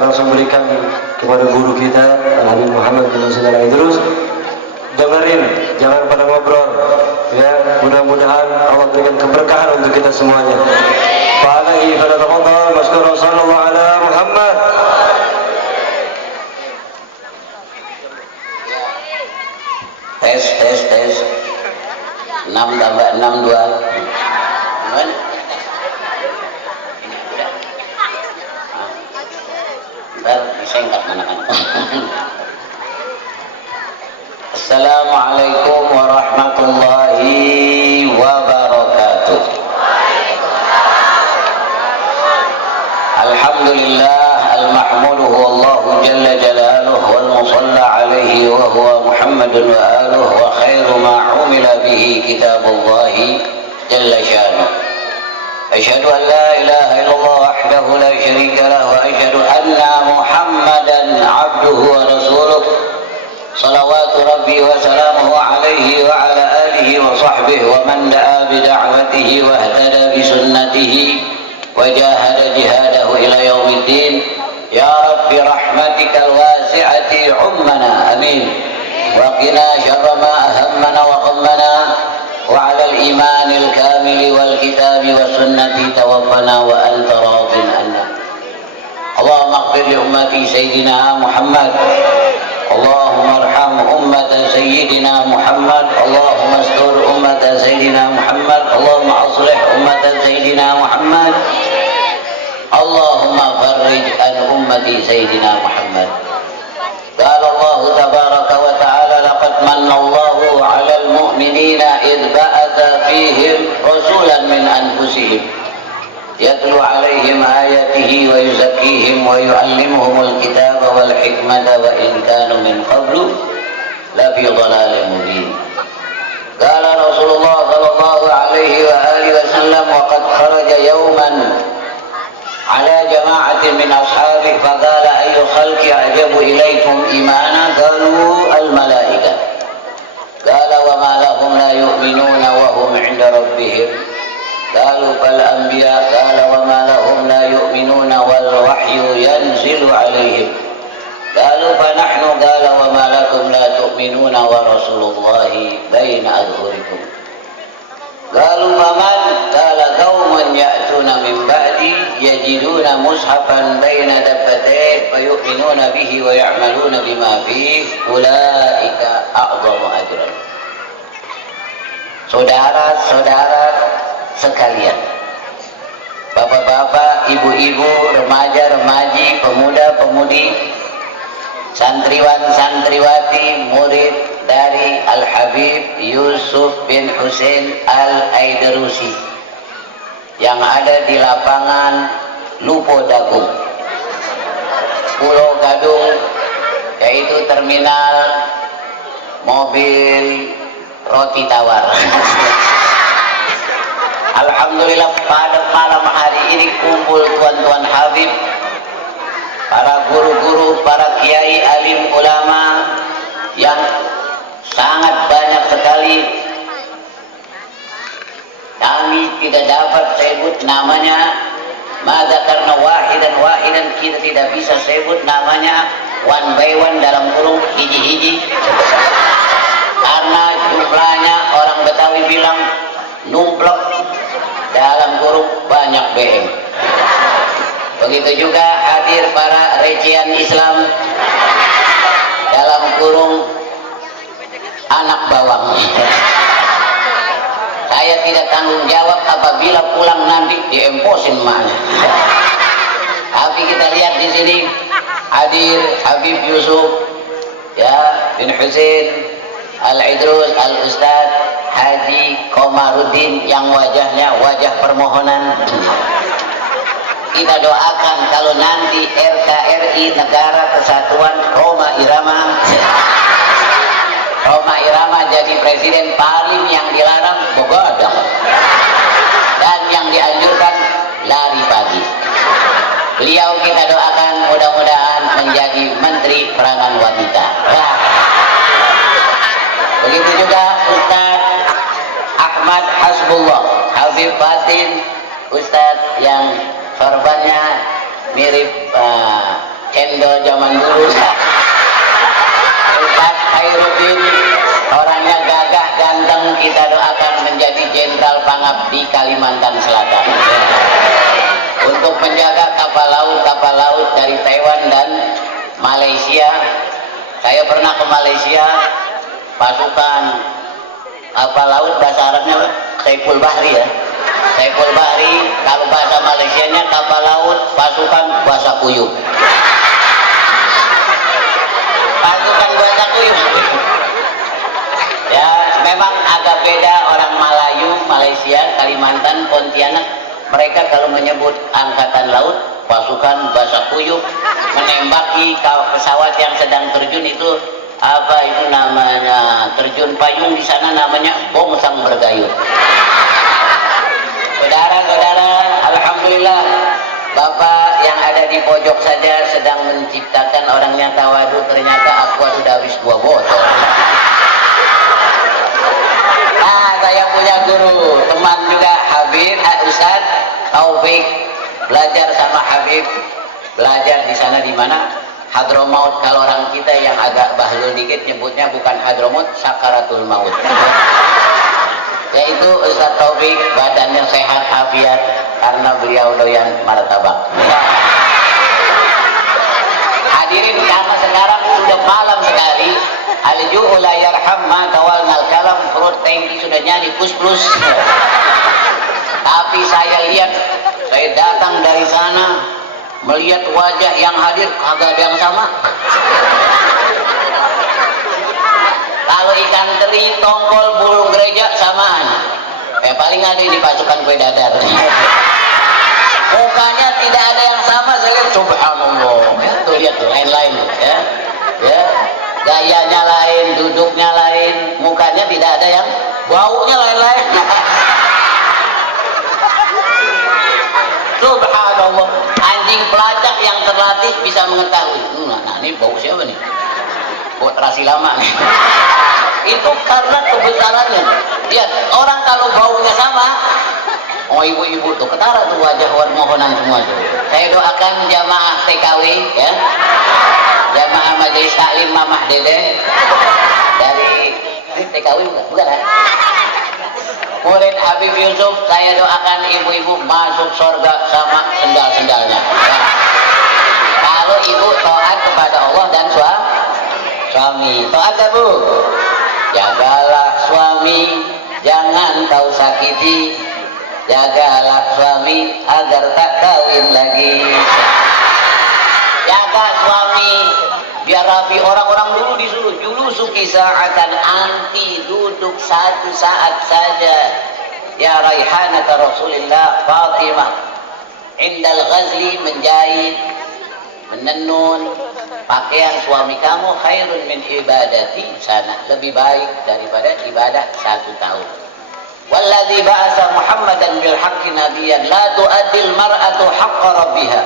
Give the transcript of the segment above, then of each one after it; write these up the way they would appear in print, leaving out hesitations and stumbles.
kita langsung berikan kepada guru kita Al-Habib Muhammad bin Saudara Idrus. Dengerin, jangan pada ngobrol ya. Mudah-mudahan Allah berikan keberkahan untuk kita semuanya. Fa'alaihi falatafadhal masykurun sallallahu ala Muhammad. Tes 6 tambah 6 2 gimana? Ntar disingkat mana-mana. Assalamualaikum warahmatullahi wabarakatuh. Alhamdulillah al-mahmuduhu Allahu jalla jalaluhu wal musalla alaihi wa huwa Muhammadun wa aluhu wa khairu ma umila bihi kitabullahi jalla shanuh. Asyhadu an la ilaha illallah wahdahu la syarika lah wa asyhadu anna Muhammadan abduhu wa rasuluh. Salawatu rabbi wa salamuhu alaihi wa ala alihi wa sahbihi wa man da'a bi da'watihi wa ihtada bi sunnatihi wa jahada jihadahu ila yaumiddin. Ya rabbi rahmatikal wasi'ati ummana amin. Wa qina syarra ma ahammana wa ghammana wa 'ala al-imanil kamili wal kitabi was sunnati tawaffana wa anta radin anna. Allahumma ighfir li ummati sayyidina Muhammad. Allahumma arham ummata sayyidina Muhammad. Allahumma astur ummata sayyidina Muhammad. Allahumma aslih ummata sayyidina Muhammad. Allahumma farrij an ummati sayyidina Muhammad. Qala Allah tabaraka wa ta'ala laqad manna Allahu 'alal mu'minina idh ba'atha fihim rasulan min anfusihim yatlu 'alaihim ayatihi wa yuzakkihim wa yu'allimuhumul kitaba wal hikmata wa in kanu min qablu la fi dhalalin mubin. Qala Rasulullah sallallahu alaihi wa alihi wasallam wa qad kharaja yawman ala jama'atin min ashabihi faqala ayyu khalqi a'jabu ilaykum imana qalu al malaika qala wa ma lahum la yu'minuna wa hum 'inda rabbihim qalu fal anbiya qala wa ma lahum la yu'minuna wal wahyu yanzilu 'alaihim qalu fa nahnu qala wa ma lakum la tu'minuna wa rasulullahi baina adhhurikum qalu faman qala qaumun ya'tuna min ba'di yajiduna mushafan baina dabbatain fayu'minuna bihi wa ya'maluna bima fihi ulaika a'dhamu ajran. Saudara-saudara sekalian, bapak-bapak, ibu-ibu, remaja-remaji, pemuda-pemudi, santriwan-santriwati, murid dari Al-Habib Yusuf bin Husain Al-Aidrusi yang ada di lapangan Lupo Dagung, Pulau Gadung, yaitu terminal mobil roti tawar. Alhamdulillah pada malam hari ini kumpul tuan-tuan Habib, para guru-guru, para kiai, alim, ulama yang sangat banyak sekali. Kami tidak dapat sebut namanya, maka karena wahidan kita tidak bisa sebut namanya one by one dalam kurung hiji-hiji, karena jumlahnya orang Betawi bilang numplok dalam kurung banyak BM. Begitu juga hadir para recehan Islam dalam kurung anak bawang. Saya tidak tanggung jawab apabila pulang nanti diemposin mana. Tapi kita lihat di sini hadir Habib Yusuf ya bin Husain Al-Idrus Al-Ustaz Haji Komarudin yang wajahnya wajah permohonan. Kita doakan kalau nanti RKRI Negara Kesatuan Roma Irama jadi presiden paling yang dilarang begadang dan yang dianjurkan lari pagi. Beliau kita doakan mudah-mudahan menjadi Menteri Perangan Wanita. Begitu juga Ustaz Ahmad Hasbullah Habib Batin, Ustaz yang sorbannya mirip cendol zaman dulu. Ustaz Khairuddin orangnya gagah ganteng, kita doakan menjadi jenderal pangabdi Kalimantan Selatan. Untuk menjaga kapal laut dari Taiwan dan Malaysia. Saya pernah ke Malaysia, pasukan kapal laut bahasa Arabnya Saiful Bahri ya. Saiful Bahri, kalau bahasa Malaysianya kapal laut pasukan bahasa kuyup. Pasukan bahasa kuyup. Ya, memang agak beda orang Melayu, Malaysia, Kalimantan, Pontianak. Mereka kalau menyebut angkatan laut, pasukan bahasa kuyup, menembaki pesawat yang sedang terjun itu apa itu namanya, terjun payung, di sana namanya bongsang bergayut. Saudara-saudara, alhamdulillah Bapak yang ada di pojok saja sedang menciptakan orangnya tawadu, ternyata aku sudah habis 2 botol. Nah, saya punya guru, teman juga Habib, Ustaz Taufik, belajar sama Habib, belajar di sana di mana? Hadramaut. Kalau orang kita yang agak bahlul dikit nyebutnya bukan Hadramaut, Sakaratul Maut. Yaitu Ustaz Taufik, badannya sehat afiat karena beliau doyan martabak. Hadirin, karena sekarang sudah malam sekali, al-ju'u la yarham ma tawalnal kalam, perut tangki sudah nyanyi plus-plus. Tapi saya lihat, saya datang dari sana melihat wajah yang hadir kagak ada yang sama. Kalau ikan teri, tongkol, burung gereja samaan. Paling ada di pasukan kue dadar. Mukanya tidak ada yang sama. Saya lihat, subhanallah. Ya, tuh lihat tuh, lain-lain ya. Ya, gayanya lain, duduknya lain, mukanya tidak ada yang, baunya lain-lain. Subhanallah. Anjing pelacak yang terlatih bisa mengetahui. Nah, ini bau siapa nih? Bau terasi lama nih. Itu karena kebesarannya. Lihat, orang kalau baunya sama, oh ibu-ibu tuh ketara tuh wajah mohonan semua tuh. Saya doakan jamaah TKW ya, jamaah Majelis Taklim Mamah Dede dari TKW bukan ya? Murid Habib Yusuf, saya doakan ibu-ibu masuk surga sama sendal-sendalnya. Ya. Kalau ibu taat kepada Allah dan suami, taat ya Bu. Jagalah suami, jangan kau sakiti. Jagalah suami agar tak kawin lagi. Jaga suami biar rapi. Orang-orang dulu disuruh julusuki sa'atan, anti duduk 1 saat saja. Ya raihanata Rasulillah Fatimah indal ghazli, menjahit, menenun pakaian suami kamu khairun min ibadati sana, lebih baik daripada ibadah 1 tahun. Walladzi ba'atsa Muhammadan bil haqqi nabiyyan la tu'addil mar'atu haqqa rabbiha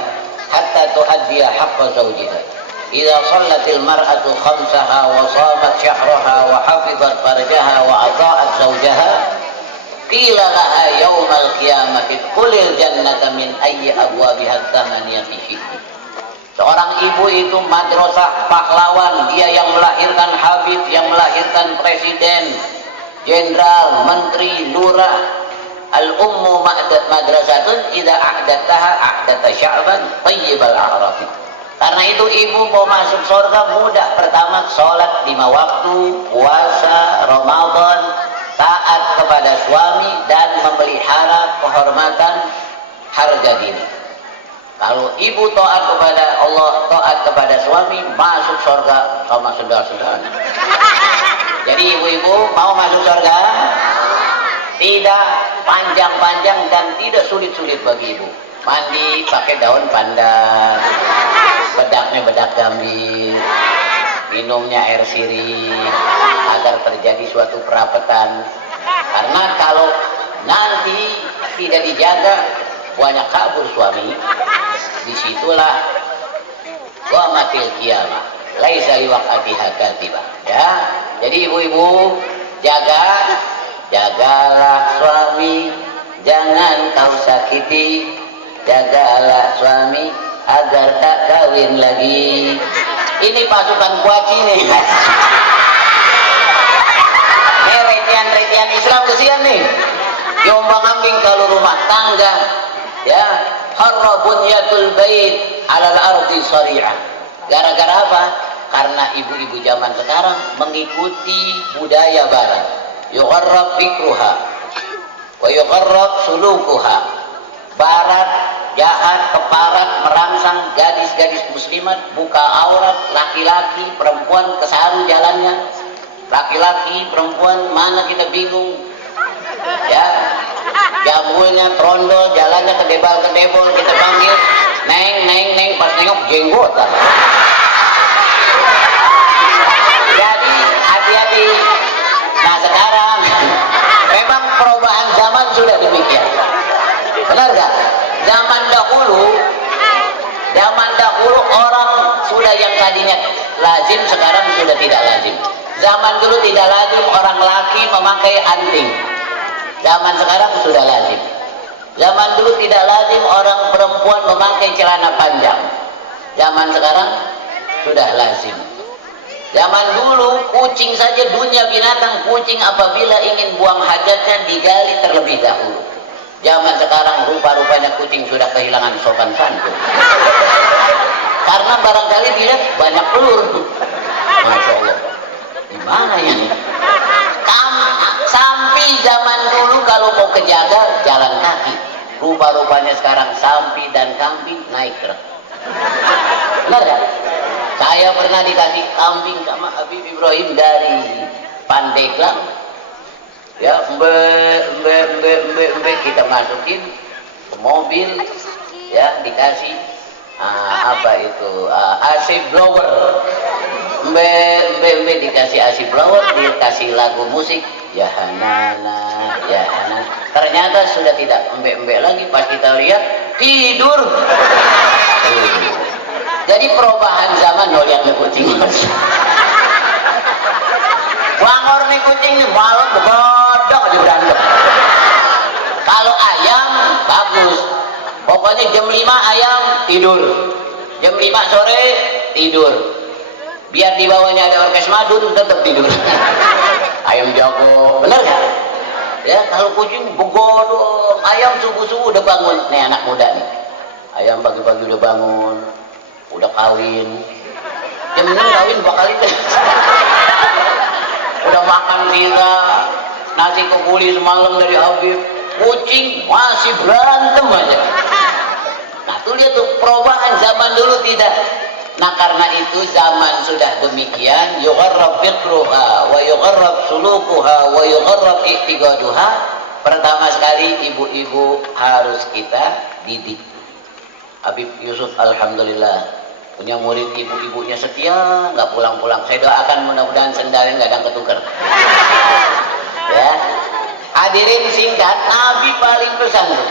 hatta tu'addiya haqqa zawjiha. Idza shallatil mar'atu khamsaha wa shamat syahraha wa hafizat farjaha wa ata'at zawjaha qila laha yaumal qiyamati qulil jannata min ayyi abwabiha thamaniyati syi'ti. Seorang ibu itu madrasah pahlawan, dia yang melahirkan Habib, yang melahirkan presiden, jenderal, menteri, lurah. Al-ummu madrasatun idza a'dataha a'data sya'ban thayyibal a'rafi. Karena itu ibu mau masuk surga mudah. Pertama, sholat 5 waktu, puasa Ramadan, taat kepada suami dan memelihara kehormatan harga diri. Kalau ibu taat kepada Allah, taat kepada suami, masuk surga sama saudara-saudara. Jadi ibu-ibu mau masuk surga, tidak panjang-panjang dan tidak sulit-sulit bagi ibu. Mandi pakai daun pandan, bedaknya bedak gambir, minumnya air sirih agar terjadi suatu perapetan. Karena kalau nanti tidak dijaga, banyak kabur suami, disitulah qamatil qiyamah laisa liwaqatiha katibah. Ya, jadi ibu-ibu jagalah suami, jangan kau sakiti. Jagalah suami agar tak kawin kawin lagi. Ini pasukan kuaci nih. Ini recian-recian Islam kesian nih. Diombang-ambing kalau rumah tangga, ya, harrabun yatul bait alal ardi syari'ah. Gara-gara apa? Karena ibu-ibu zaman sekarang mengikuti budaya barat. Yugharrab fikruha wa yugharrab sulukuha. Barat jahat, keparat, merangsang gadis-gadis muslimat, buka aurat, laki-laki, perempuan kesaru jalannya. Laki-laki, perempuan, mana kita bingung. Ya, jambulnya trondol, jalannya kedebal-kedebol, kita panggil neng, neng, neng, pas nengok jenggotan. Jadi hati-hati. Nah sekarang memang perubahan zaman sudah demikian. Benar gak? Zaman dahulu orang sudah yang tadinya lazim sekarang sudah tidak lazim. Zaman dulu tidak lazim orang laki memakai anting. Zaman sekarang sudah lazim. Zaman dulu tidak lazim orang perempuan memakai celana panjang. Zaman sekarang sudah lazim. Zaman dulu kucing saja, dunia binatang, kucing apabila ingin buang hajatnya digali terlebih dahulu. Zaman sekarang rupa-rupanya kucing sudah kehilangan sopan santun. Karena barangkali dia banyak pelur. Masya Allah. Gimana ini? Sampai zaman dulu kalau mau ke Jagal jalan kaki. Rupa-rupanya sekarang sampai dan kambing naik truk. Benar gak? Saya pernah dikasih kambing sama Habib Ibrahim dari Pandeglang. Ya, mbe kita masukin ke mobil, ya dikasih apa itu AC blower. Mbe dikasih AC blower, dikasih lagu musik, ya Hanana, ya Hanana. Ternyata sudah tidak mbe lagi, pas kita lihat tidur. Jadi perubahan zaman lo lihat nih kucing. Bangor nih kucing nih malam begodok aja berantem. Kalau ayam bagus. Pokoknya jam 5 ayam tidur. Jam 5 sore tidur. Biar di bawahnya ada orkes madun tetap tidur. Ayam jago, bener gak? Ya kalau kucing begodok, ayam subuh-subuh udah bangun. Nih anak muda nih. Ayam pagi-pagi udah bangun. Udah kawin, jam 6 kawin 2 kali deh. Udah makan kita nasi kebuli semalam dari Habib, kucing masih berantem aja. Nah tuh lihat tuh perubahan zaman dulu tidak. Nah karena itu zaman sudah demikian, yugharrab fikruha wa yugharrab sulukuha wa yugharrab i'tiqaduha. Pertama sekali ibu-ibu harus kita didik. Habib Yusuf alhamdulillah punya murid ibu-ibunya setia, nggak pulang-pulang. Saya doakan mudah-mudahan sendalnya nggak ada ketukar. Ya, hadirin singkat, Nabi paling pesan tuh.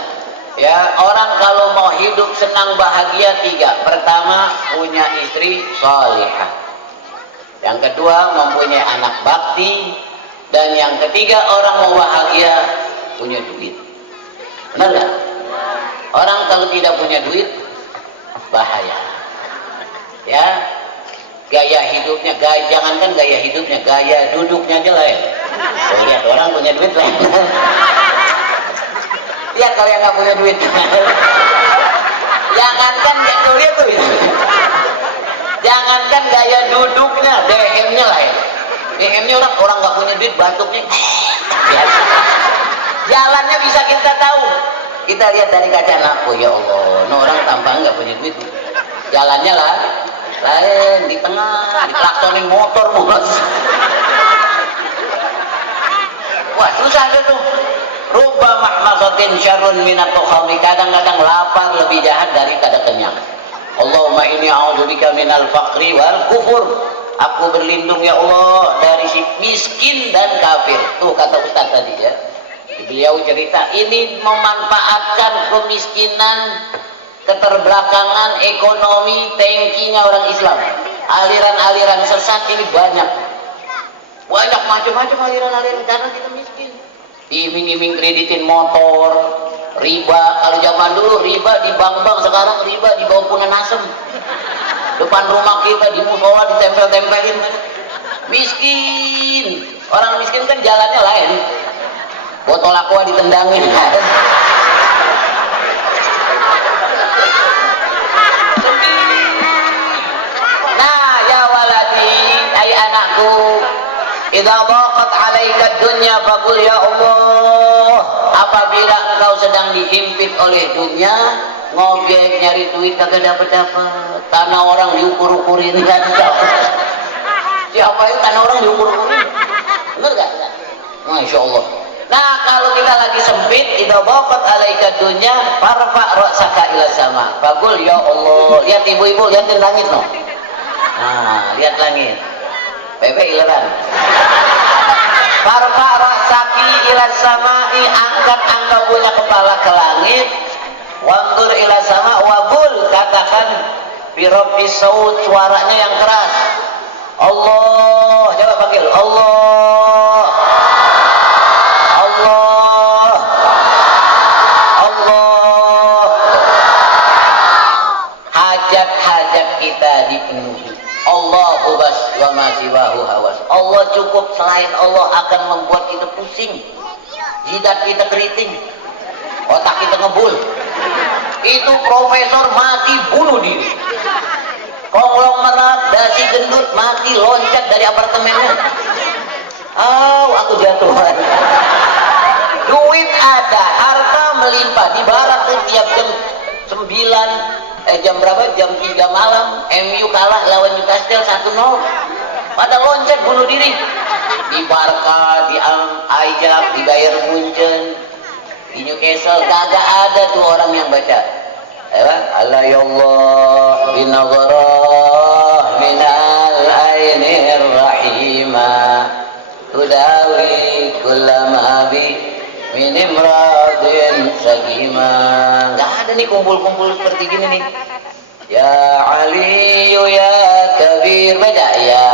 Ya, orang kalau mau hidup senang bahagia 3. Pertama, punya istri salihah. Yang kedua, mempunyai anak bakti. Dan yang ketiga, orang mau bahagia punya duit. Benar nggak? Orang kalau tidak punya duit bahaya. Ya, gaya hidupnya, jangankan gaya hidupnya, gaya duduknya aja lain. Saya lihat orang punya duit lain. Lihat kalau yang nggak punya duit. Jangankan lihat tuh itu. Jangankan gaya duduknya, DM-nya lain. DM-nya orang nggak punya duit, batuknya. Jalannya bisa kita tahu. Kita lihat dari kaca naku, ya Allah, no orang tampang nggak punya duit. Jalannya lah lain, di tengah diklaksonin motor mulas. Wah susah tuh. Rubba mahmasatin syarrun minat tukhami. Kadang-kadang lapar lebih jahat daripada kenyang. Allahumma inni a'udzubika minal faqri wal kufur. Aku berlindung ya Allah dari si miskin dan kafir. Tuh kata Ustaz tadi ya. Beliau cerita ini memanfaatkan kemiskinan, keterbelakangan ekonomi, tangkinya orang Islam. Aliran-aliran sesat ini banyak macam-macam aliran-aliran karena kita miskin. Diiming-iming kreditin motor, riba. Kalau zaman dulu riba di bank-bank, sekarang riba di bawah punan asem. depan rumah kita di musola ditempel-tempelin. Miskin. Orang miskin kan jalannya lain. Botol aqua ditendangin. Nah, ya waladi, ay anakku, idza dhaqat 'alaika dunya faqul ya Allah. Apabila engkau sedang dihimpit oleh dunia, ngobek nyari duit kagak dapat-dapat. Tanah orang diukur-ukurin kan. Siapa itu tanah orang diukur-ukurin? Benar enggak? Masya Allah. Nah, kalau kita lagi sempit, idza dhaqat 'alaika dunya farfa ra'saka ila sama. Faqul ya Allah. Lihat ibu-ibu, lihat langit no. Nah, lihat langit. Pepe ileran. Farfa ra'saki ila samai, angkat engkau punya kepala ke langit. Wantur ila sama wabul, katakan bi rabbi saut, suaranya yang keras. Allah, coba panggil Allah. Allah. Allah. Hajat-hajat kita dipenuhi. Allahu bas wa ma siwahu hawas. Allah cukup, selain Allah akan membuat kita pusing. Jidat kita keriting. Otak kita ngebul. Itu profesor mati bunuh diri. Konglomerat dasi gendut mati loncat dari apartemennya. Aku jatuh. Duit ada, harta melimpah. Di barat tiap jam 9 jam berapa? Jam 3 malam MU kalah lawan Newcastle 1-0. Pada loncat bunuh diri. Di Barca, di Ajax, di Bayern Munchen, di Newcastle kagak ada tuh orang yang baca. Allah ya Allah binadharah minal ainir rahimah tudawi kullama bi min imradin sagima. Nggak ada nih kumpul-kumpul seperti gini nih. Ya Ali ya Kabir, baca ya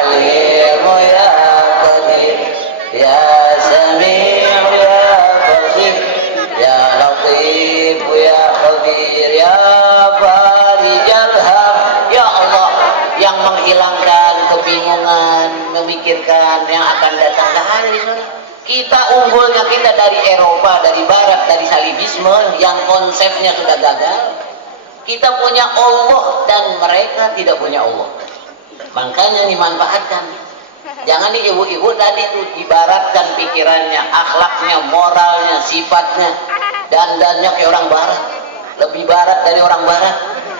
Alim ya Qadir ya Sami' ya Basir ya Latif ya Khabir ya Farijal Ham. Ya Allah yang menghilangkan kebingungan, memikirkan yang akan datang. Nggak ada di sana. Kita unggulnya kita dari Eropa, dari Barat, dari salibisme yang konsepnya sudah gagal. Kita punya Allah dan mereka tidak punya Allah. Makanya dimanfaatkan. Jangan nih ibu-ibu tadi tuh dibaratkan pikirannya, akhlaknya, moralnya, sifatnya, dandannya kayak orang Barat. Lebih Barat dari orang Barat.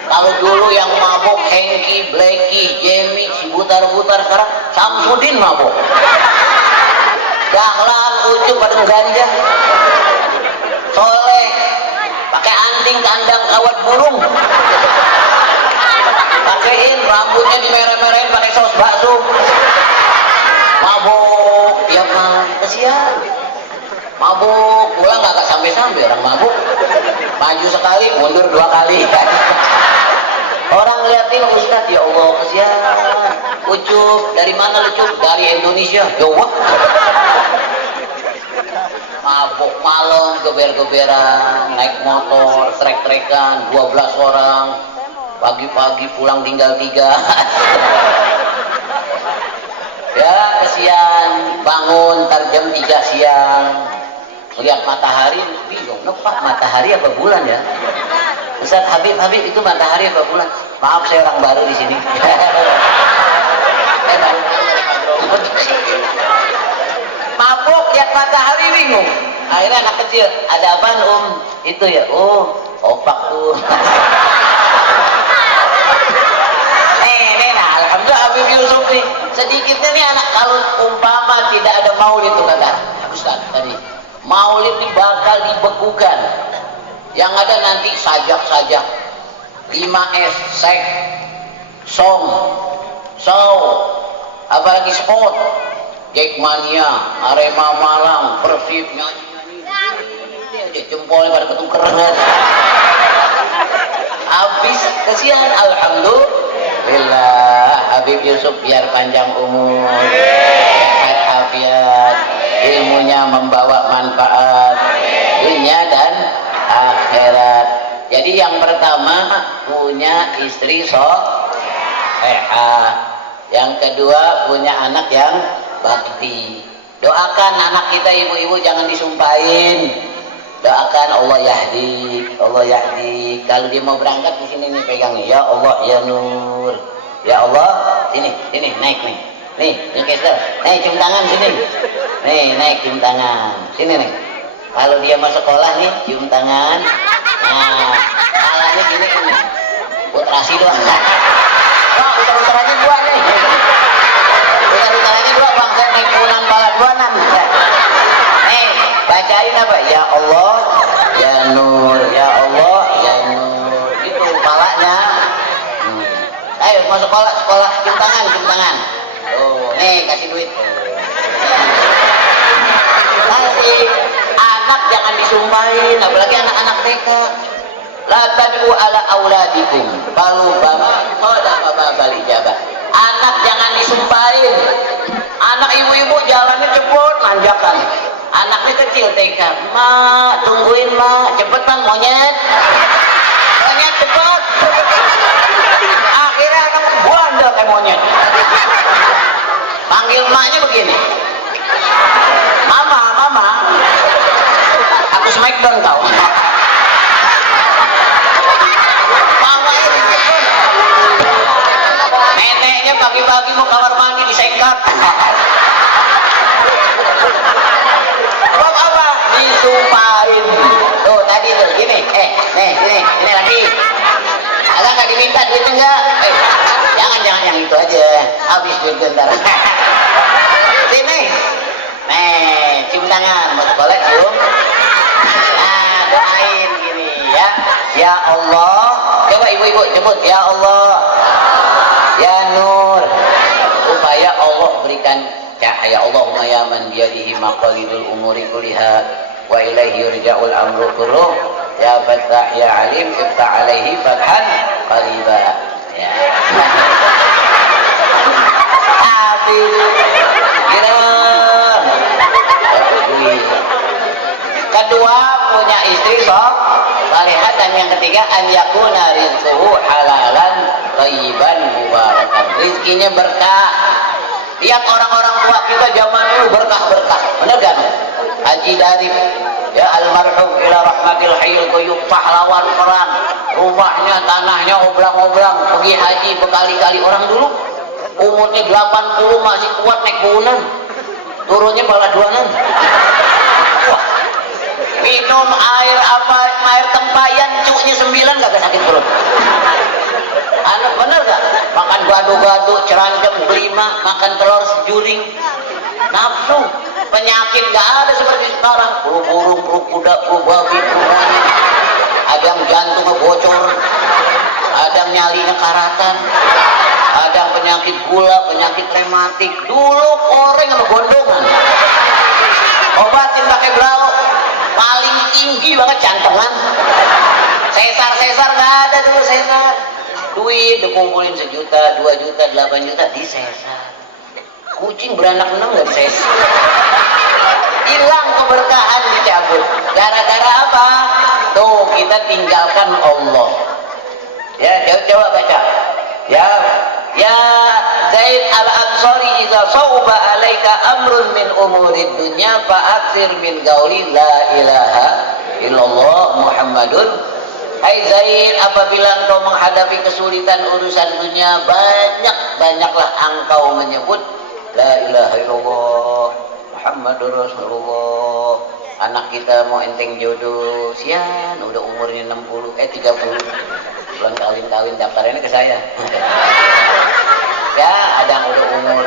Kalau dulu yang mabuk Hengki, Blacky, Jamie, si butar-butar, sekarang Samsudin mabuk. Dahlan, Ucup pada ganja. Soleh pakai anting kandang kawat burung. Pakein rambutnya dimerah-merahin pakai saus bakso. Mabuk, ya kan, kasihan. Mabuk, pulang nggak sampai-sampai orang mabuk. Maju sekali, mundur 2 kali. Orang ngeliatin Ustadz, ya Allah, kasihan. Ucup, dari mana lu Cup? Dari Indonesia. Jawa. Mabuk malam, geber-geberan, naik motor, trek-trekan, 12 orang. Pagi-pagi pulang tinggal 3. Ya, kasihan. Bangun, ntar jam 3 siang. Melihat matahari, bingung. Pak, matahari apa bulan ya? Ustaz Habib, itu matahari apa bulan? Maaf, saya orang baru di sini. Mabuk, lihat matahari bingung. Akhirnya anak kecil, ada apaan Itu ya, opak tuh. Nah, alhamdulillah Habib Yusuf nih. Sedikitnya nih anak, kalau umpama tidak ada maulid itu kata Ustaz tadi. Maulid ini bakal dibekukan. Yang ada nanti sajak-sajak 5S, sek, song, show, apalagi sport, Jackmania, Arema Malang, Persib, nyanyi-nyanyi, jempolnya pada ketukeran. Habis kesian, alhamdulillah. Habib Yusuf biar panjang umur, sehat afiat, ilmunya membawa manfaat dunia dan akhirat. Jadi yang pertama punya istri salihah. Yang kedua, punya anak yang bakti. Doakan anak kita, ibu-ibu, jangan disumpahin. Doakan Allah yahdi, Allah yahdi. Kalau dia mau berangkat di sini nih, pegang nih, ya Allah ya Nur, ya Allah, sini, sini, naik nih, nih, Newcastle, naik cium tangan sini, nih, naik cium tangan, sini nih. Kalau dia mau sekolah nih, cium tangan, nah, kalahnya gini ini, putrasi doang. Wah, utar-utarannya dua nih, utar-utarannya dua, bang, saya naik punan pala 26. Nih, bacain apa? Ya Allah, ya Nur, ya Allah, ya Nur. Itu palanya. Ayo mau sekolah, sekolah, cium tangan, cium tangan. Tuh, nih kasih duit. Kasih anak jangan disumpahin, apalagi anak-anak TK. La tad'u ala auladikum balu bama sadaqa babal ijabah. Anak jangan disumpahin. Anak ibu-ibu jalannya cepet manjakan. Anaknya kecil TK, mak tungguin mak, cepetan monyet, monyet cepet. Akhirnya anak bandel kayak monyet. Panggil maknya begini, mama, mama, aku smackdown kau. Mama ini cepet. Neneknya pagi-pagi mau kamar mandi disekat. Disumpahin. Tuh tadi tuh gini, nih sini lagi. Agak nggak diminta duit enggak? Jangan yang itu aja. Habis duit bentar. Sini. Nih, cium tangan, mau sekolah cium. Nah, doain gini ya. Ya Allah. Coba ibu-ibu sebut ya Allah. Ya Nur. Supaya Allah berikan cahaya. Allahumma ya man biyadihi maqalidul umuri kulliha wa ilaihi yurja'ul amru kulluh ya fattah ya alim iftah alaihi fathan qariba ya. Habis girang. Kedua, punya istri sok salihah, dan yang ketiga an yakuna rizquhu halalan thayyiban mubarakan. Rizkinya berkah. Lihat orang-orang tua kita zaman dulu berkah-berkah, benar kan? Haji Darif, ya almarhum ila rahmatil hayyul qayyum, pahlawan perang, rumahnya, tanahnya oblang-oblang, pergi haji berkali-kali. Orang dulu umurnya 80 masih kuat naik bunan, turunnya malah 26. Wah, minum air apa, air tempayan cuknya 9 gak sakit perut. Anak bener gak? Makan gado-gado, cerancam, belima, makan telur sejuring, nafsu, penyakit gak ada seperti sekarang. Flu burung, flu kuda, flu babi, flu monyet. Ada yang jantungnya bocor, ada yang nyalinya karatan, ada yang penyakit gula, penyakit rematik. Dulu koreng sama gondongan, obatin pakai blau, paling tinggi banget cantengan. Sesar gak ada dulu sesar. Duit dikumpulin 1 juta, 2 juta, 8 juta disesar. Kucing beranak 6 gak disesar. Hilang keberkahan, dicabut. Gara-gara apa? Tuh, kita tinggalkan Allah. Ya, coba baca. Ya Zaid al-Ansari, idza sauba alaika amrun min umurid dunya fa'aksir min gauli la ilaha illallah Muhammadun. Hai Zaid, apabila engkau menghadapi kesulitan urusan dunia, banyaklah engkau menyebut la ilaha illallah Muhammadur Rasulullah. Anak kita mau enteng jodoh, sian udah umurnya 30. Belum kawin daftarnya ke saya. Ya, ada yang udah umur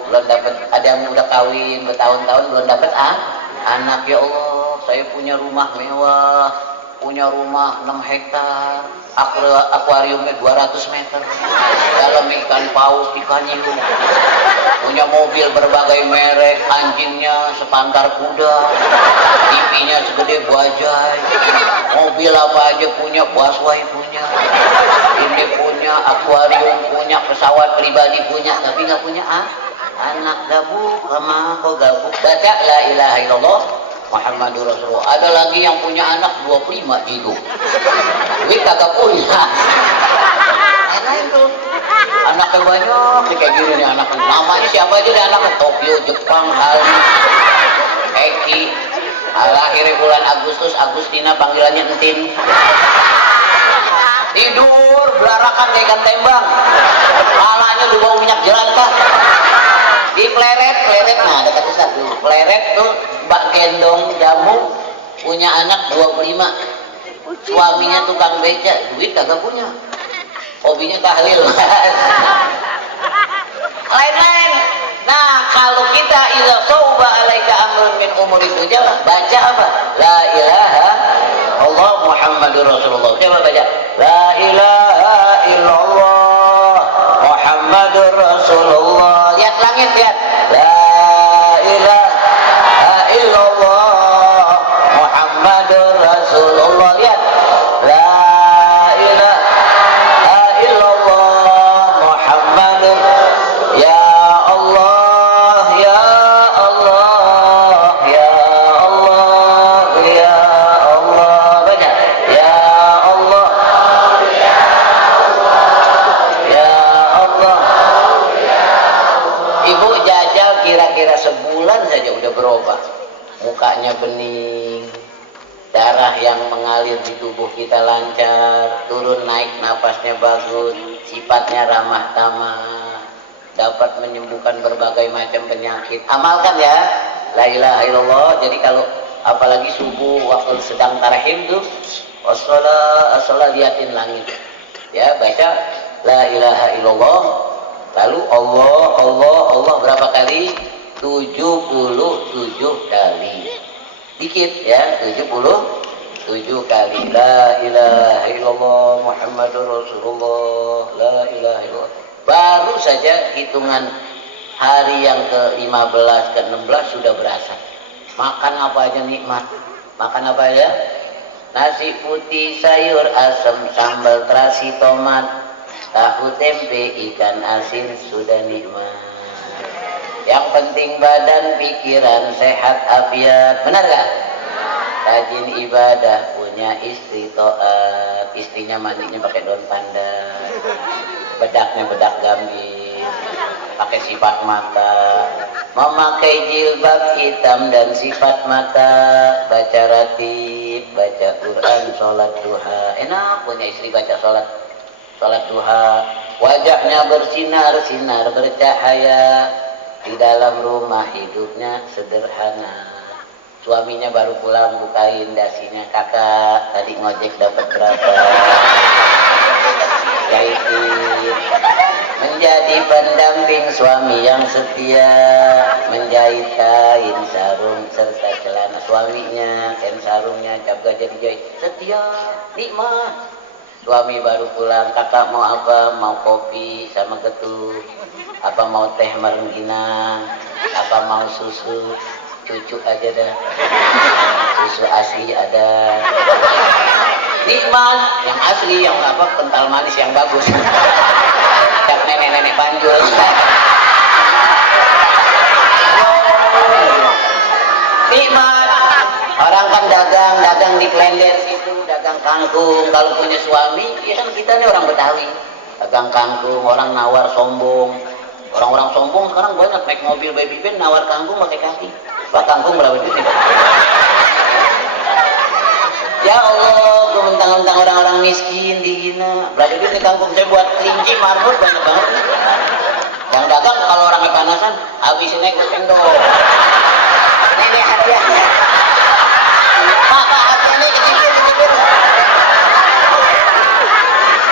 20 belum dapat, ada yang udah kawin bertahun-tahun belum dapat anak. Ya Allah, saya punya rumah mewah, punya rumah 6 hektar, akuariumnya 200 meter, dalam ikan paus, ikan hiu, punya mobil berbagai merek, anjingnya sepantar kuda, TV-nya segede bajai, mobil apa aja punya, busway punya, ini punya, akuarium punya, pesawat pribadi punya, tapi nggak punya anak. Gabuk sama kok gabuk. Baca la ilaha illallah Muhammadur Rasulullah. Ada lagi yang punya anak 25 jigo. Duit kagak punya. Enak itu. anaknya banyak kayak gini nih anak. Namanya siapa aja deh anaknya? Tokyo, Jepang, Ali, Eki. Lahirnya bulan Agustus, Agustina panggilannya Entin. Tidur belarakan kayak ikan tembang. Malahnya udah bau minyak jelantah. Di pleret, nah dekat satu. Pleret tuh Mbak gendong jamu, punya anak 25. Suaminya tukang beca, duit kagak punya. Hobinya tahlil. Lain-lain. Nah, kalau kita idza sauba alaika amrun min umuri dunya, baca apa? La ilaha Allah Muhammadur Rasulullah. Coba baca. La ilaha illallah Muhammadur Rasulullah. Lihat langit, lihat. La ilaha illallah Muhammadur Rasulullah. Lihat. La ilaha illallah Muhammadur. Ya Allah, ya Allah, ya Allah, ya Allah. Baca. Ya Allah, ya Allah. Ibu jajal kira-kira sebulan saja udah berubah. Mukanya bening, darah yang mengalir di tubuh kita lancar, turun naik napasnya bagus, sifatnya ramah tamah, dapat menyembuhkan berbagai macam penyakit. Amalkan ya, la ilaha illallah. Jadi kalau apalagi subuh waktu sedang tarahim tuh, as-salat liatin langit. Ya, baca la ilaha illallah. Lalu Allah berapa kali? 77 kali. Dikit ya, 77 kali. La ilaha illallah Muhammadur Rasulullah. La ilaha illallah. Baru saja hitungan hari yang ke-15 ke-16 sudah berasa. Makan apa aja nikmat. Makan apa aja? Nasi putih, sayur asam, sambal terasi, tomat, tahu tempe, ikan asin sudah nikmat. Yang penting badan, pikiran sehat, afiat. Benar gak? Rajin ibadah, punya istri taat. Istrinya mandinya pakai daun pandan, bedaknya bedak gambir, pakai sifat mata, memakai jilbab hitam dan sifat mata, baca ratib, baca Quran, sholat duha. Enak punya istri baca sholat duha. Wajahnya bersinar-sinar, bercahaya. Di dalam rumah hidupnya sederhana. Suaminya baru pulang bukain dasinya, kakak tadi ngojek dapat berapa? Jahitin. Menjadi pendamping suami yang setia, menjahit kain sarung serta celana suaminya, kain sarungnya jaga jadi jahit, setia, nikmat. Suami baru pulang, kakak mau apa? Mau kopi sama getuk, apa mau teh marengginang, apa mau susu? Cucu aja dah, susu asli ada. Nikmat yang asli, yang apa, kental manis yang bagus. Cak nenek-nenek panjul. Nikmat. Orang kan dagang di Klender situ, dagang kangkung. Kalau punya suami, ya kan kita nih orang Betawi, dagang kangkung. Orang nawar sombong. Orang-orang sombong sekarang banyak naik mobil baby van nawar kangkung pakai kaki. Pak kangkung berapa duit? Ya Allah, mentang-mentang orang-orang miskin dihina. Berapa duit nih kangkung? Saya buat kelinci marmut banyak banget. Yang dagang kalau orangnya panasan, habisin naik ke sendok. Nenek hadiahnya. Pak hadiahnya kecil.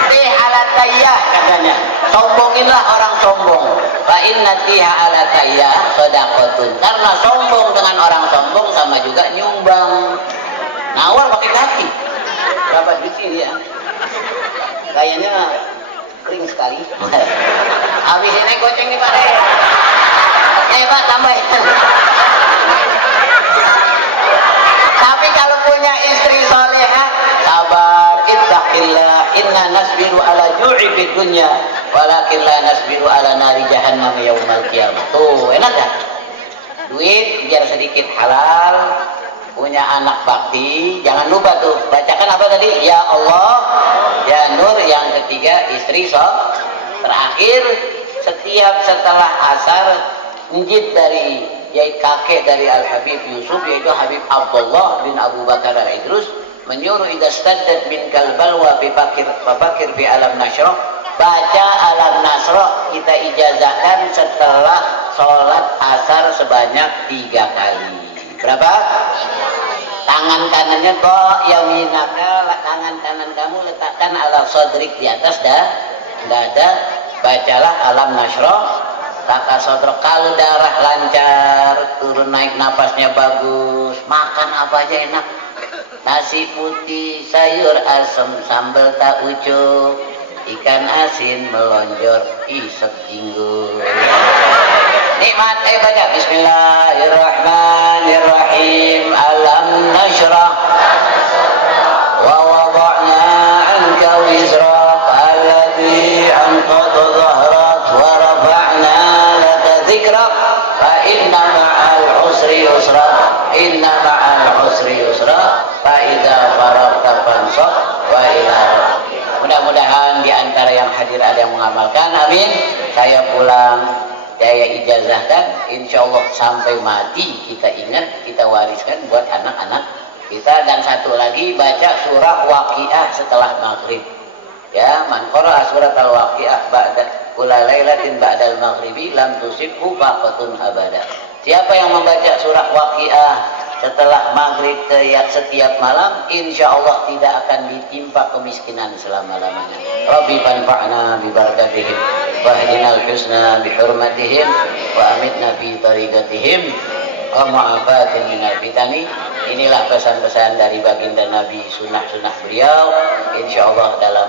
Teh ala tayyah katanya. Sombonginlah orang sombong. Fa inna tiha ala tayyah shadaqatun. Karena sombong dengan orang sombong sama juga nyumbang. Nawar pakai kaki. Berapa duit sih dia? Kayaknya kering sekali. Habis ini goceng nih Pak. Pak tambahin. Tapi kalau punya istri solehah, sabar, ittaqillah, inna nasbiru ala ju'i fid dunya, walakin la nasbiru ala nari jahannam yaumal qiyamah. Tuh, enak gak? Duit biar sedikit halal, punya anak bakti, jangan lupa tuh, bacakan apa tadi? Ya Allah, ya Nur, yang ketiga istri solehah. Terakhir setiap setelah asar njit dari kakek dari Al Habib Yusuf yaitu Habib Abdullah bin Abu Bakar Al Idrus menyuruh idza staddat min kalbalwa bipakir bi alam nasrah, baca alam nasrah kita ijazahkan setelah sholat asar sebanyak 3 kali. Berapa? Tangan kanannya kok yaminaka, tangan kanan kamu letakkan ala sodrik di atas dada, bacalah alam nasrah raka sodrok. Kalau darah lancar, turun naik napasnya bagus, makan apa aja enak, nasi putih, sayur asem, sambal tak ucuk, ikan asin melonjor, isep jinggur. Nikmat, baca Bismillahirrahmanirrahim. Alam nashrah wa wada'na anka wizrak alladhi anqadha dhahrak wa rafa'na laka dhikrak fa inna ma'al usri yusra inna ma'al usri yusra fa idza faragta fansab wa ila rabbik. Mudah-mudahan di antara yang hadir ada yang mengamalkan. Amin. Saya pulang, saya ijazahkan, insya Allah sampai mati kita ingat, kita wariskan buat anak-anak kita. Dan satu lagi, baca surah Waqiah setelah maghrib. Ya, man qara'a surat al-Waqiah ba'da kula lailatin ba'dal maghribi lam tusibhu faqatun abada. Siapa yang membaca surah Waqiah setelah maghrib setiap malam, insya Allah tidak akan ditimpa kemiskinan selama-lamanya. Rabbi fanfa'na bi barakatihim wahdinal husna bi hurmatihim wa amitna fi tariqatihim wa ma'afatin minal fitani. Inilah pesan-pesan dari baginda Nabi, sunnah-sunnah beliau. Insya Allah dalam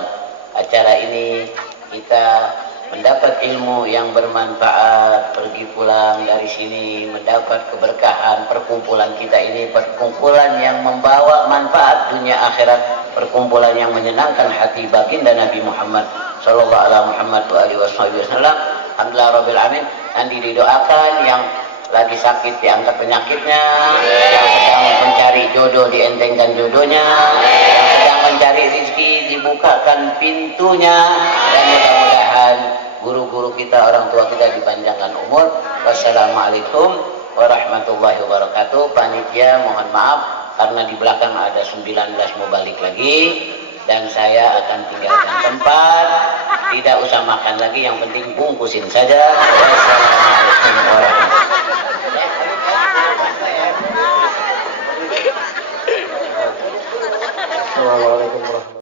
acara ini kita mendapat ilmu yang bermanfaat, pergi pulang dari sini mendapat keberkahan. Perkumpulan kita ini perkumpulan yang membawa manfaat dunia akhirat, perkumpulan yang menyenangkan hati baginda Nabi Muhammad sallallahu alaihi wasallam. Alhamdulillah rabbil alamin. Nanti didoakan yang lagi sakit diangkat penyakitnya, yang sedang mencari jodoh dientengkan jodohnya, yang sedang mencari rezeki dibukakan pintunya, dan mudah-mudahan guru-guru kita, orang tua kita dipanjangkan umur. Wassalamualaikum warahmatullahi wabarakatuh. Panitia mohon maaf karena di belakang ada 19 mau balik lagi dan saya akan tinggalkan tempat. Tidak usah makan lagi, yang penting bungkusin saja. Wassalamualaikum warahmatullahi wabarakatuh.